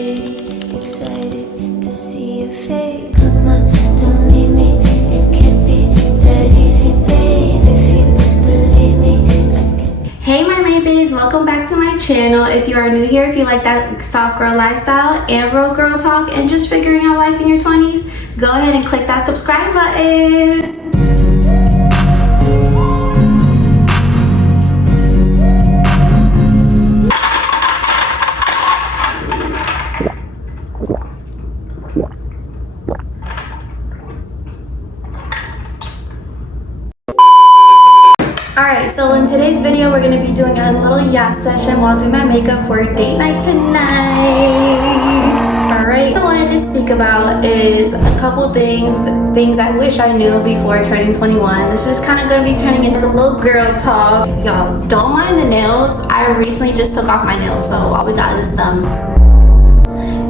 city, excited to see your face. Come on, don't leave me. It can't be that easy, babe. If you believe me, I can. Hey my babies, welcome back to my channel. If you are new here, if you like that soft girl lifestyle and real girl talk and just figuring out life in your 20s, go ahead and click that subscribe button. Alright, so in today's video, we're going to be doing a little yap session while doing my makeup for date night tonight. Alright, what I wanted to speak about is a couple things I wish I knew before turning 21. This is kind of going to be turning into a little girl talk. Y'all, don't mind the nails. I recently just took off my nails, so all we got is thumbs.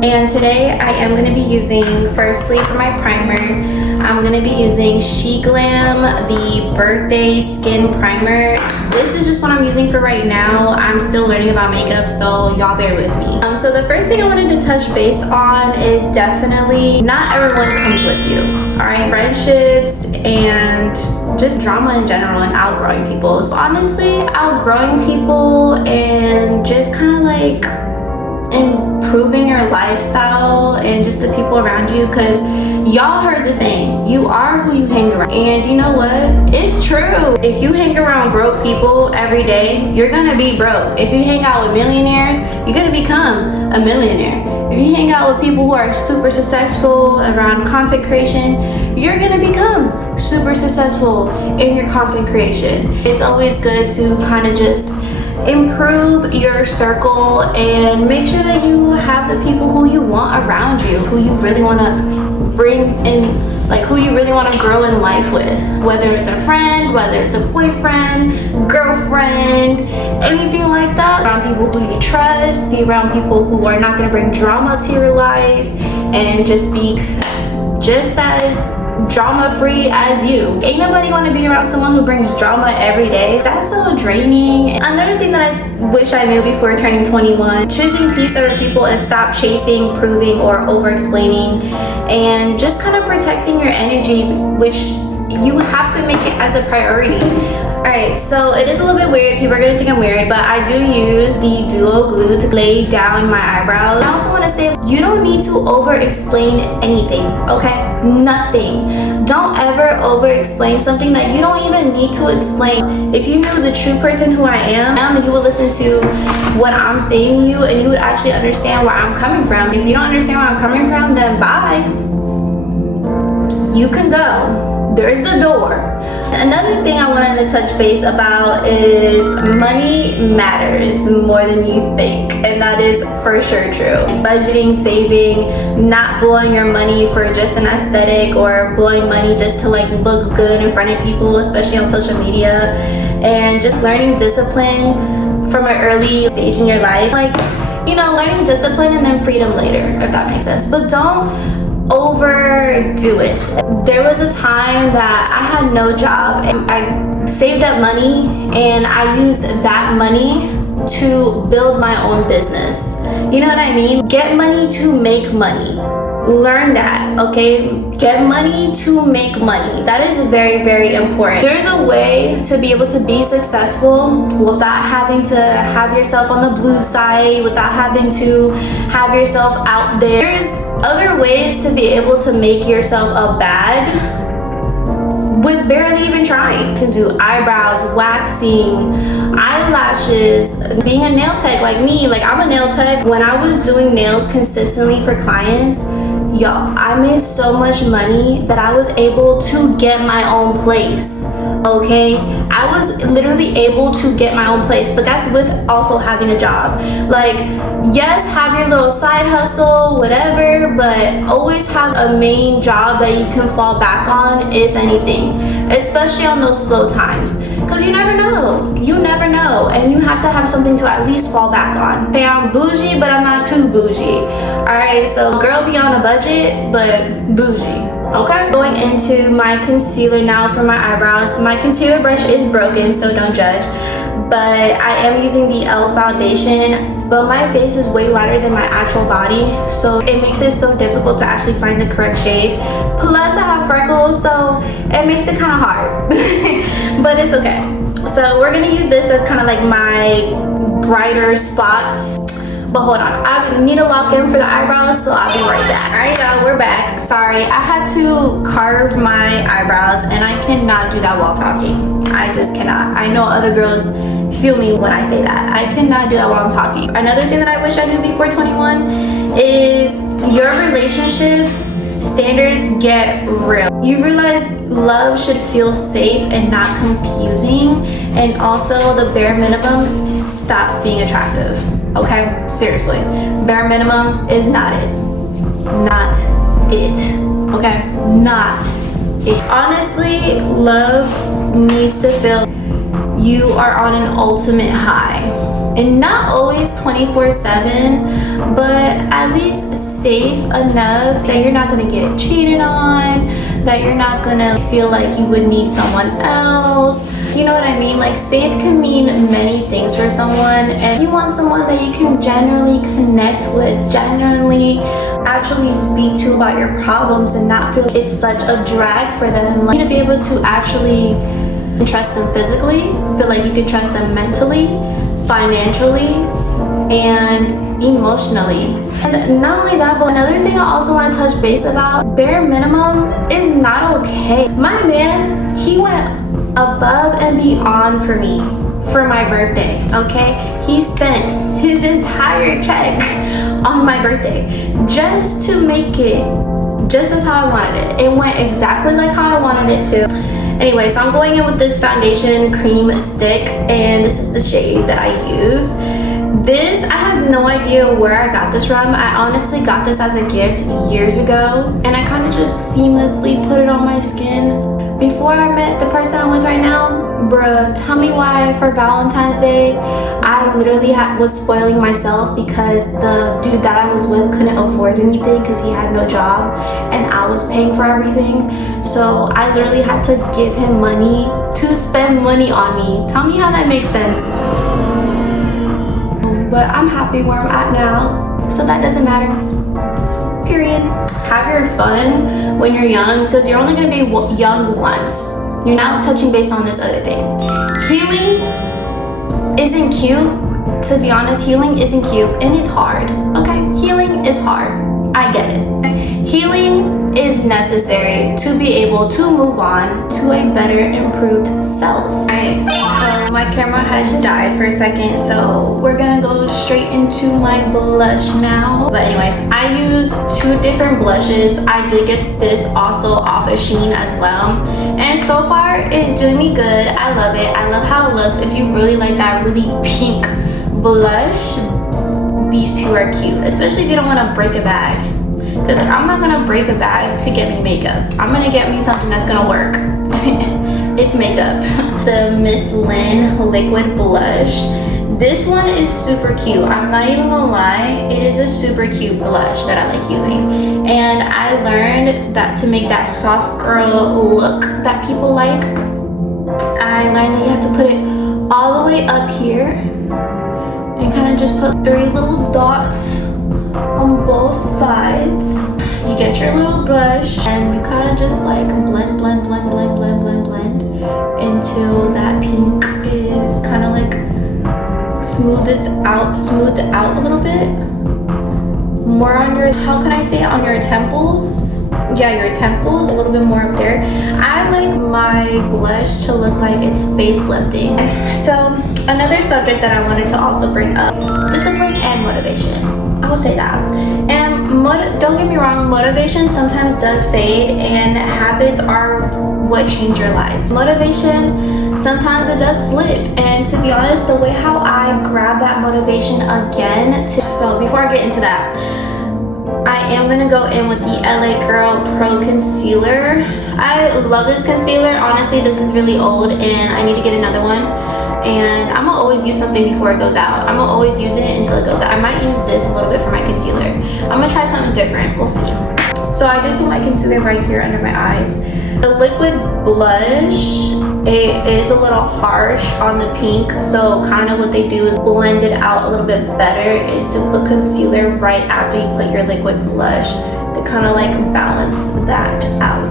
And today I am going to be using, firstly for my primer, I'm going to be using She Glam, the Birthday Skin Primer. This is just what I'm using for right now. I'm still learning about makeup, so y'all bear with me. So the first thing I wanted to touch base on is definitely not everyone comes with you. Alright, friendships and just drama in general and outgrowing people. So honestly, outgrowing people and just kind of like improving your lifestyle and just the people around you, because y'all heard the saying, you are who you hang around. And you know what, it's true. If you hang around broke people every day, you're gonna be broke. If you hang out with millionaires, you're gonna become a millionaire. If you hang out with people who are super successful around content creation, you're gonna become super successful in your content creation. It's always good to kind of just improve your circle and make sure that you have the people who you want around you, who you really want to bring in, like who you really want to grow in life with, whether it's a friend, whether it's a boyfriend, girlfriend, anything like that. Around people who you trust, be around people who are not going to bring drama to your life, and just be just as drama free as you. Ain't nobody want to be around someone who brings drama every day. That's so draining. Another thing that I wish I knew before turning 21, choosing peace over people and stop chasing, proving, or over explaining, and just kind of protecting your energy, which you have to make it as a priority. Alright, so it is a little bit weird. People are going to think I'm weird, but I do use the duo glue to lay down my eyebrows. I also want to say, you don't need to over explain anything, okay? Nothing. Don't ever over explain something that you don't even need to explain. If you knew the true person who I am, you would listen to what I'm saying to you, and you would actually understand where I'm coming from. If you don't understand where I'm coming from, then bye. You can go. There's the door. Another thing I wanted to touch base about is money matters more than you think, and that is for sure true. Budgeting, saving, not blowing your money for just an aesthetic or blowing money just to like look good in front of people, especially on social media, and just learning discipline from an early stage in your life. Like, you know, learning discipline and then freedom later, if that makes sense. But don't overdo it. There was a time that I had no job and I saved up money, and I used that money to build my own business. You know what I mean? Get money to make money. Learn that, okay? Get money to make money. That is very, very important. There's a way to be able to be successful without having to have yourself on the blue side, without having to have yourself out there. There's other ways to be able to make yourself a bag with barely even trying. You can do eyebrows, waxing, eyelashes, being a nail tech like me. Like, I'm a nail tech. When I was doing nails consistently for clients, y'all, I made so much money that I was able to get my own place, okay? I was literally able to get my own place, but that's with also having a job. Like, yes, have your little side hustle, whatever, but always have a main job that you can fall back on, if anything, especially on those slow times, because you never know. You never know, and you have to have something to at least fall back on. Okay, I'm bougie, but I'm not too bougie. Alright, so girl be on a budget, but bougie. Okay, going into my concealer now for my eyebrows. My concealer brush is broken, so don't judge, but I am using the e.l.f. foundation. but my face is way lighter than my actual body, so it makes it so difficult to actually find the correct shade. Plus I have freckles, so it makes it kind of hard. But it's okay. So we're gonna use this as kind of like my brighter spots. But hold on, I need to lock in for the eyebrows, so I'll be right back. All right, y'all, we're back. Sorry, I had to carve my eyebrows, and I cannot do that while talking. I just cannot. I know other girls feel me when I say that. I cannot do that while I'm talking. Another thing that I wish I knew before 21 is your relationship standards get real. You realize love should feel safe and not confusing, and also the bare minimum stops being attractive. Okay, seriously, bare minimum is not it. Not it. Okay, not it. Honestly, love needs to feel you are on an ultimate high, and not always 24/7, but at least safe enough that you're not gonna get cheated on, that you're not gonna feel like you would need someone else. You know what I mean? Like, safe can mean many things for someone, and you want someone that you can genuinely connect with, genuinely actually speak to about your problems, and not feel like it's such a drag for them. Like, you need to be able to actually trust them physically, feel like you can trust them mentally, financially, and emotionally. And not only that, but another thing I also want to touch base about, bare minimum is not okay. My man, he went above and beyond for me for my birthday, okay? He spent his entire check on my birthday just to make it just as how I wanted it. It went exactly like how I wanted it to. Anyway, so I'm going in with this foundation cream stick, and this is the shade that I use. This, I have no idea where I got this from. I honestly got this as a gift years ago, and I kind of just seamlessly put it on my skin. Before I met the person I'm with right now, bruh, tell me why for Valentine's Day I literally was spoiling myself because the dude that I was with couldn't afford anything because he had no job, and I was paying for everything. So I literally had to give him money to spend money on me. Tell me how that makes sense. But I'm happy where I'm at now, so that doesn't matter. Period. Have your fun when you're young, because you're only gonna be young once. You're not touching base on this other thing. Healing isn't cute. To be honest, healing isn't cute, and it's hard. Okay, healing is hard. I get it. Healing is necessary to be able to move on to a better, improved self. Alright, so my camera has died for a second, so we're gonna go straight into my blush now. But anyways, I use two different blushes. I did get this also off of Shein as well, and so far it's doing me good. I love it. I love how it looks. If you really like that really pink blush, these two are cute, especially if you don't want to break a bag. Because I'm not gonna break a bag to get me makeup. I'm gonna get me something that's gonna work. It's makeup. The Miss Lynn liquid blush. This one is super cute. I'm not even gonna lie, it is a super cute blush that I like using. And I learned that to make that soft girl look that people like, I learned that you have to put it all the way up here and kind of just put 3 little dots on both sides. You get your little brush and you kind of just like blend until that pink is kind of like smoothed out a little bit. More on your, how can I say it, on your temples? Yeah, your temples, a little bit more up there. I like my blush to look like it's facelifting. So another subject that I wanted to also bring up, discipline and motivation. I will say that. And don't get me wrong, motivation sometimes does fade, and habits are what change your life. Motivation, sometimes it does slip, and to be honest, the way how I grab that motivation again, so before I get into that, I am gonna go in with the LA Girl Pro Concealer. I love this concealer. Honestly, this is really old and I need to get another one. And I'm gonna always use something before it goes out. I'm gonna always use it until it goes out. I might use this a little bit for my concealer. I'm gonna try something different, we'll see. So I did put my concealer right here under my eyes. The liquid blush it is a little harsh on the pink, so kind of what they do is blend it out a little bit better is to put concealer right after you put your liquid blush to kind of like balance that out.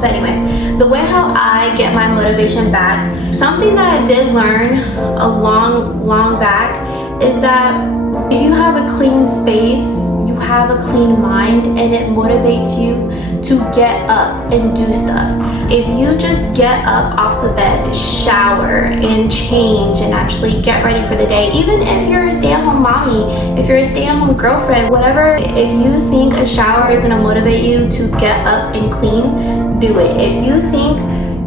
But anyway, the way how I get my motivation back, something that I did learn a long back is that if you have a clean space, you have a clean mind, and it motivates you to get up and do stuff. If you just get up off the bed, shower and change and actually get ready for the day, even if you're a stay-at-home mommy, if you're a stay-at-home girlfriend, whatever, if you think a shower is gonna motivate you to get up and clean, do it. If you think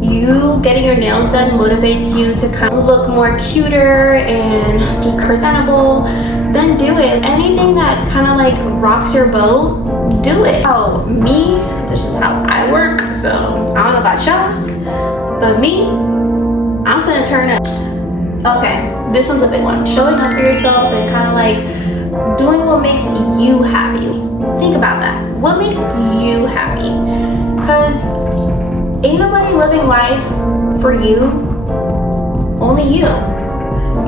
you getting your nails done motivates you to kind of look more cuter and just presentable, then do it. Anything that kind of like rocks your boat, do it. Oh, me, this is how I work, so I don't know about y'all, but me, I'm finna turn up. Okay, this one's a big one. Showing up for yourself and kind of like doing what makes you happy. Think about that. What makes you happy? Because ain't nobody living life for you, only you.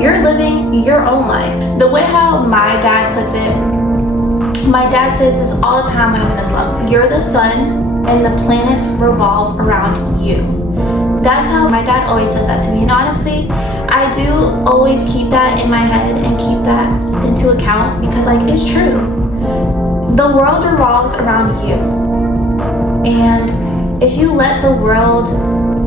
You're living your own life. The way how my dad puts it, my dad says this all the time when I'm in a slump. You're the sun and the planets revolve around you. That's how my dad always says that to me. And honestly, I do always keep that in my head and keep that into account because like it's true. The world revolves around you. And if you let the world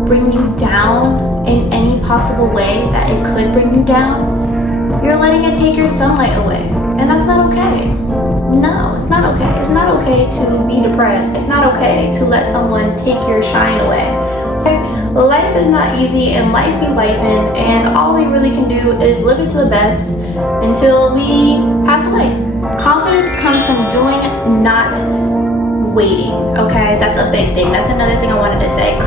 bring you down in any possible way that it could bring you down, you're letting it take your sunlight away. And that's not okay. No, it's not okay. It's not okay to be depressed. It's not okay to let someone take your shine away. Okay? Life is not easy and life be lifing, and all we really can do is live it to the best until we pass away. Confidence comes from doing, not waiting, okay? That's a big thing. That's another thing I wanted to say.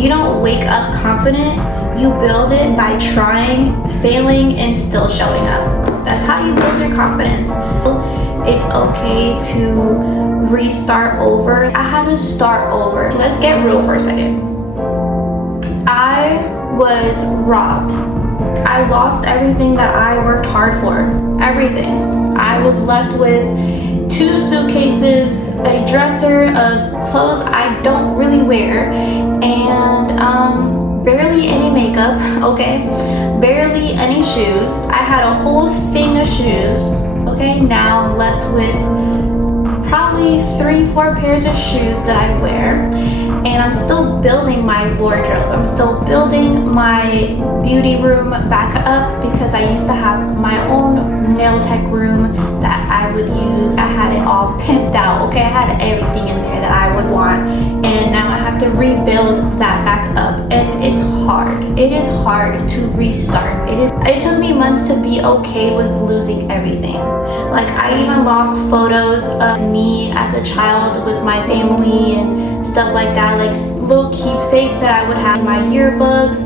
You don't wake up confident, you build it by trying, failing, and still showing up. That's how you build your confidence. It's okay to restart over. I had to start over. Let's get real for a second. I was robbed. I lost everything that I worked hard for. Everything. I was left with 2 suitcases, a dresser of clothes I don't really wear, and barely any makeup, okay? Barely any shoes. I had a whole thing of shoes, okay? Now I'm left with probably 3-4 pairs of shoes that I wear, and I'm still building my wardrobe. I'm still building my beauty room back up because I used to have my own nail tech room that I would use. I had it all pimped out, okay? I had everything in there that I would want, and now I have to rebuild that back up, and it's hard. It is hard to restart. It took me months to be okay with losing everything. Like I even lost photos of me as a child with my family and stuff like that, like little keepsakes that I would have in my yearbooks,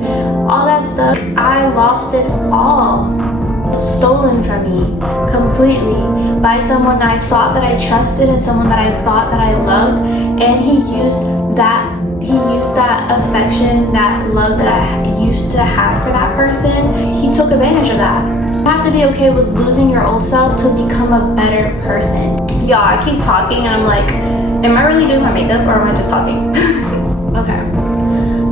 all that stuff. I lost it all. Stolen from me completely by someone that I thought that I trusted and someone that I thought that I loved, and he used that affection, that love that I used to have for that person. He took advantage of that. You have to be okay with losing your old self to become a better person. Y'all, I keep talking and I'm like, am I really doing my makeup or am I just talking? Okay.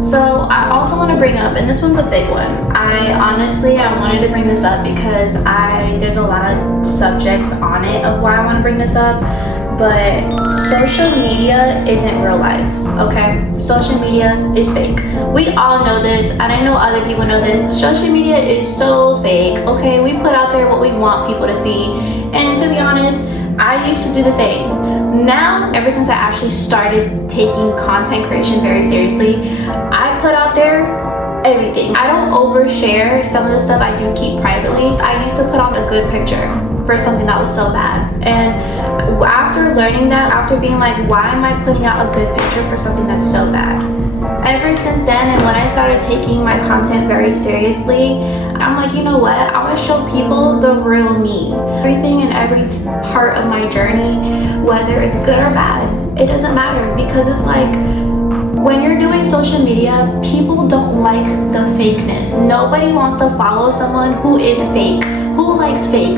So I also want to bring up, and this one's a big one. I wanted to bring this up because there's a lot of subjects on it of why I want to bring this up, but social media isn't real life, okay? Social media is fake. We all know this, and I know other people know this. Social media is so fake, okay? We put out there what we want people to see, and to be honest, I used to do the same. Now, ever since I actually started taking content creation very seriously, I put out there everything. I don't overshare. Some of the stuff I do keep privately. I used to put on a good picture for something that was so bad. And after learning that, after being like, why am I putting out a good picture for something that's so bad? Ever since then, and when I started taking my content very seriously, I'm like, you know what? I want to show people the real me. Everything and every part of my journey, whether it's good or bad, it doesn't matter, because it's like, When you're doing social media, people don't like the fakeness. Nobody wants to follow someone who is fake. Who likes fake?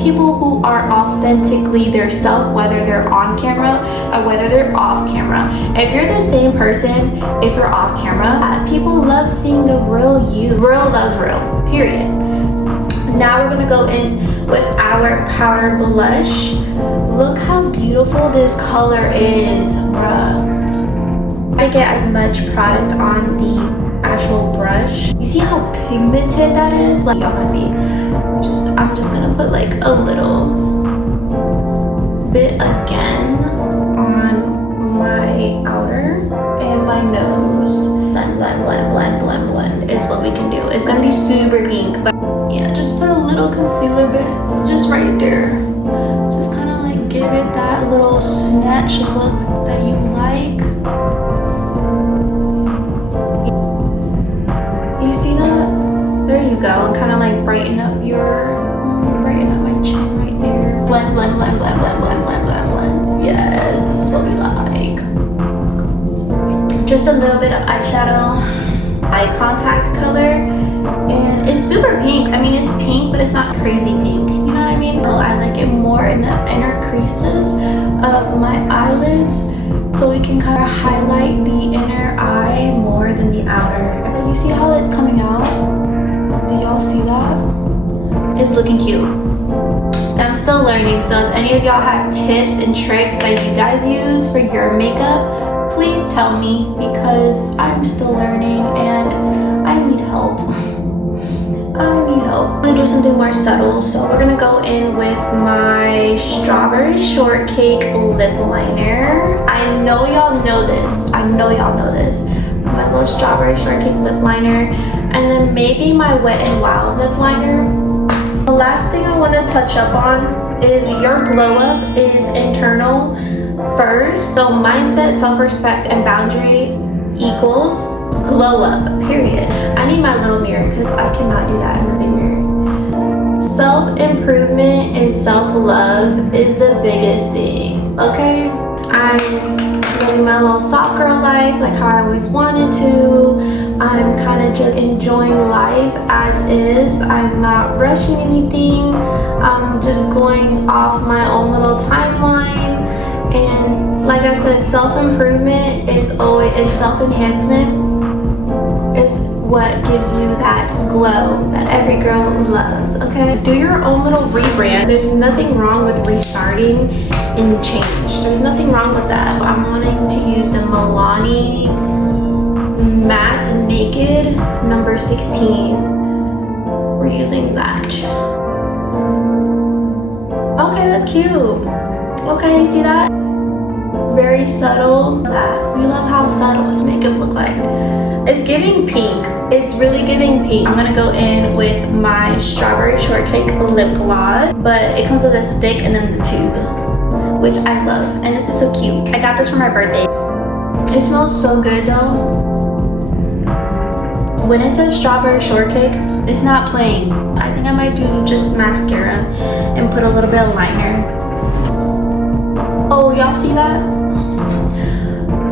People who are authentically their self, whether they're on camera or whether they're off camera. If you're the same person, if you're off camera, people love seeing the real you. Real loves real, period. Now we're gonna go in with our powder blush. Look how beautiful this color is, bruh. I get as much product on the actual brush. You see how pigmented that is? Like, y'all wanna see? I'm just gonna put like a little bit again on my outer and my nose. Blend, blend, blend, blend, blend, blend is what we can do. It's gonna be super pink, but yeah, just put a little concealer bit just right there. Just kind of like give it that little snatch look that you like. You see that? There you go. And kind of like brighten up my chin right there. Blend, blend, blend, blend, blend, blend, blend, blend, blend. Yes, this is what we like. Just a little bit of eyeshadow, eye contact color, and it's super pink. I mean, it's pink, but it's not crazy pink. You know what I mean? I like it more in the inner creases of my eyelids, so we can kind of highlight the inner eye more than the outer. And you see how it's coming out? Do y'all see that? It's looking cute. I'm still learning, so if any of y'all have tips and tricks that you guys use for your makeup, please tell me, because I'm still learning and I need help. I'm gonna do something more subtle, so we're gonna go in with my strawberry shortcake lip liner. I know y'all know this. My little strawberry shortcake lip liner, and then maybe my Wet n Wild lip liner. The last thing I want to touch up on is your glow up is internal first. So mindset, self-respect, and boundary equals glow up, period. I need my little mirror because I cannot do that in the big mirror. Self-improvement and self-love is the biggest thing, okay? I'm living my little soft girl life like how I always wanted to. I'm kind of just enjoying life as is. I'm not rushing anything. I'm just going off my own little timeline. And like I said, self-improvement is always, and self-enhancement is what gives you that glow that every girl loves, okay? Do your own little rebrand. There's nothing wrong with restarting and change. There's nothing wrong with that. I'm wanting to use the Milani Matte Naked number 16. We're using that. Okay, that's cute. Okay, you see that? Very subtle. That we love how subtle this makeup look like. It's giving pink. It's really giving pink. I'm gonna go in with my strawberry shortcake lip gloss, but it comes with a stick and then the tube, which I love, and this is so cute. I got this for my birthday. It smells so good though. When it says strawberry shortcake, it's not plain. I think I might do just mascara and put a little bit of liner. Oh, y'all see that?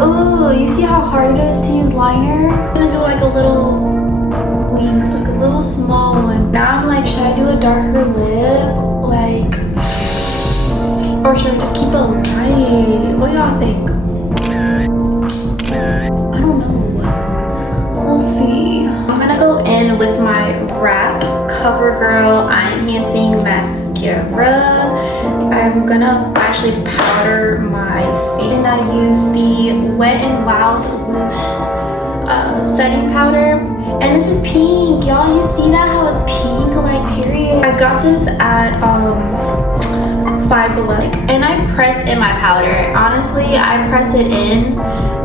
Oh, you see how hard it is to use liner? I'm gonna do like a little wing, like a little small one. Now I'm like, should I do a darker lip? Like, or should I just keep it light? What do y'all think? I don't know. We'll see. I'm gonna go in with my wrap CoverGirl Eye Enhancing Mascara. I'm gonna actually powder my face, and I use the Wet n Wild Loose setting powder, and this is pink, y'all. You see that, how it's pink, like, period. I got this at Five Below, and I press in my powder. Honestly, I press it in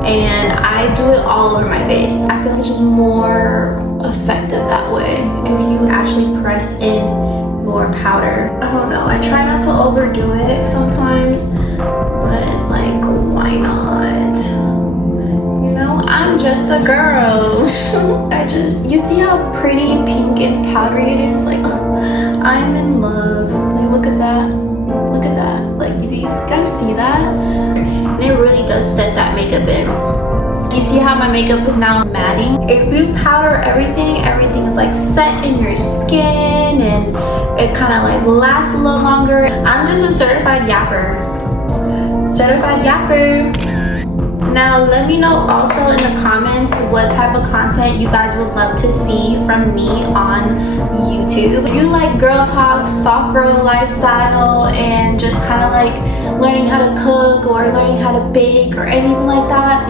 and I do it all over my face. I feel like it's just more effective that way if you actually press in your powder. I don't know, I try not to overdo it sometimes, but it's like, why not? You know, I'm just a girl. You see how pretty pink and powdery it is? Like, I'm in love. Like, look at that. Look at that. Like, do you guys see that? And it really does set that makeup in. You see how my makeup is now matting? If you powder everything, everything is like set in your skin and it kind of like lasts a little longer. I'm just a certified yapper. Certified yapper. Now let me know also in the comments what type of content you guys would love to see from me on YouTube. If you like girl talk, soft girl lifestyle, and just kind of like learning how to cook or learning how to bake or anything like that,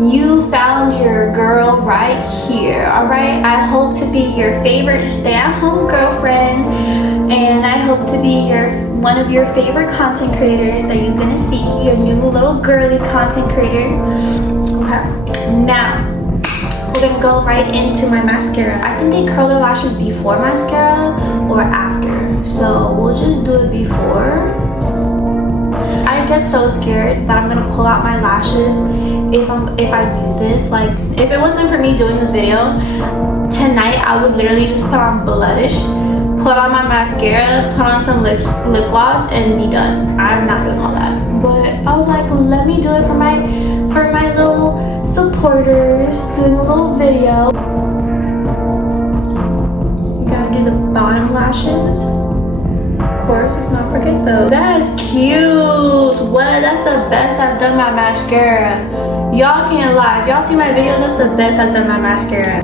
you found your girl right here. Alright, I hope to be your favorite stay-at-home girlfriend, and I hope to be one of your favorite content creators that you're gonna see, your new little girly content creator. Okay, now we're gonna go right into my mascara. I think they curl their lashes before mascara or after, so we'll just do it before. I get so scared that I'm gonna pull out my lashes if I use this. Like, if it wasn't for me doing this video tonight, I would literally just put on blush, put on my mascara, put on some lip gloss, and be done. I'm not doing all that. But I was like, let me do it for my little supporters, doing a little video. You gotta do the bottom lashes. Of course, let's not forget those. That is cute. What? That's the best I've done my mascara. Y'all can't lie. If y'all see my videos, that's the best I've done my mascara.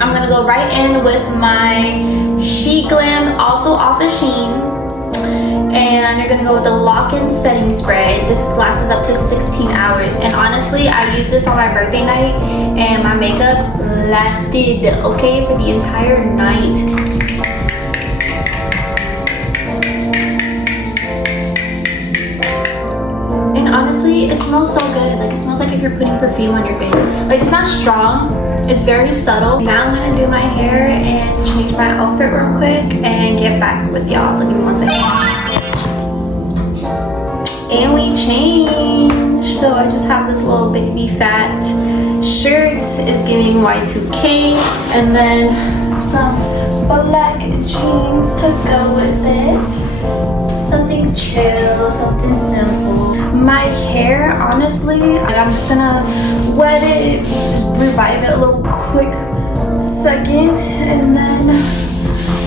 I'm gonna go right in with my She Glam, also off of Shein. And you're gonna go with the lock-in setting spray. This lasts up to 16 hours. And honestly, I used this on my birthday night and my makeup lasted, okay, for the entire night. And honestly, it smells so good. Like, it smells like if you're putting perfume on your face. Like, it's not strong, it's very subtle. Now I'm gonna do my hair and change my outfit real quick and get back with y'all. So give me 1 second. And we change. So I just have this little baby fat shirt. It's giving Y2K. And then some black jeans to go with it. Something's chill, something simple. My hair, honestly, I'm just gonna wet it, just revive it a little quick second, and then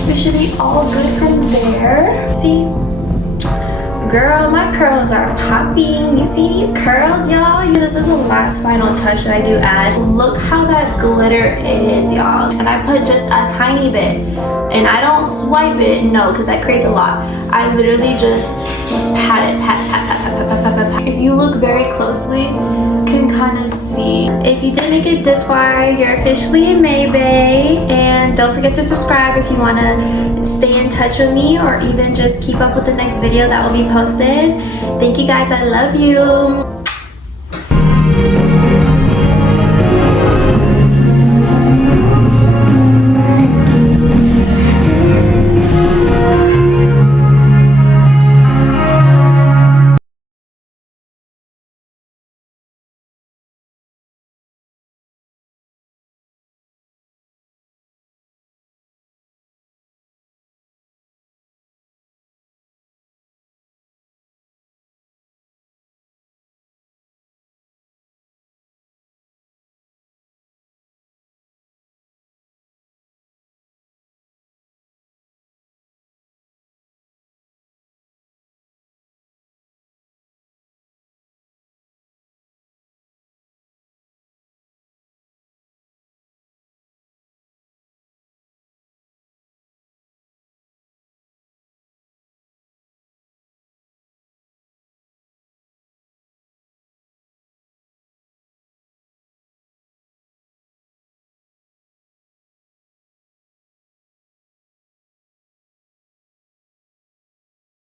we should be all good from there. See? Girl, my curls are popping. You see these curls, y'all? Yeah, this is the last final touch that I do add. Look how that glitter is, y'all. And I put just a tiny bit. And I don't swipe it, no, because that creates a lot. I literally just pat it, pat. If you look very closely, you can kind of see. If you did make it this far, you're officially a Maybay. And don't forget to subscribe if you want to stay in touch with me or even just keep up with the next video that will be posted. Thank you guys, I love you.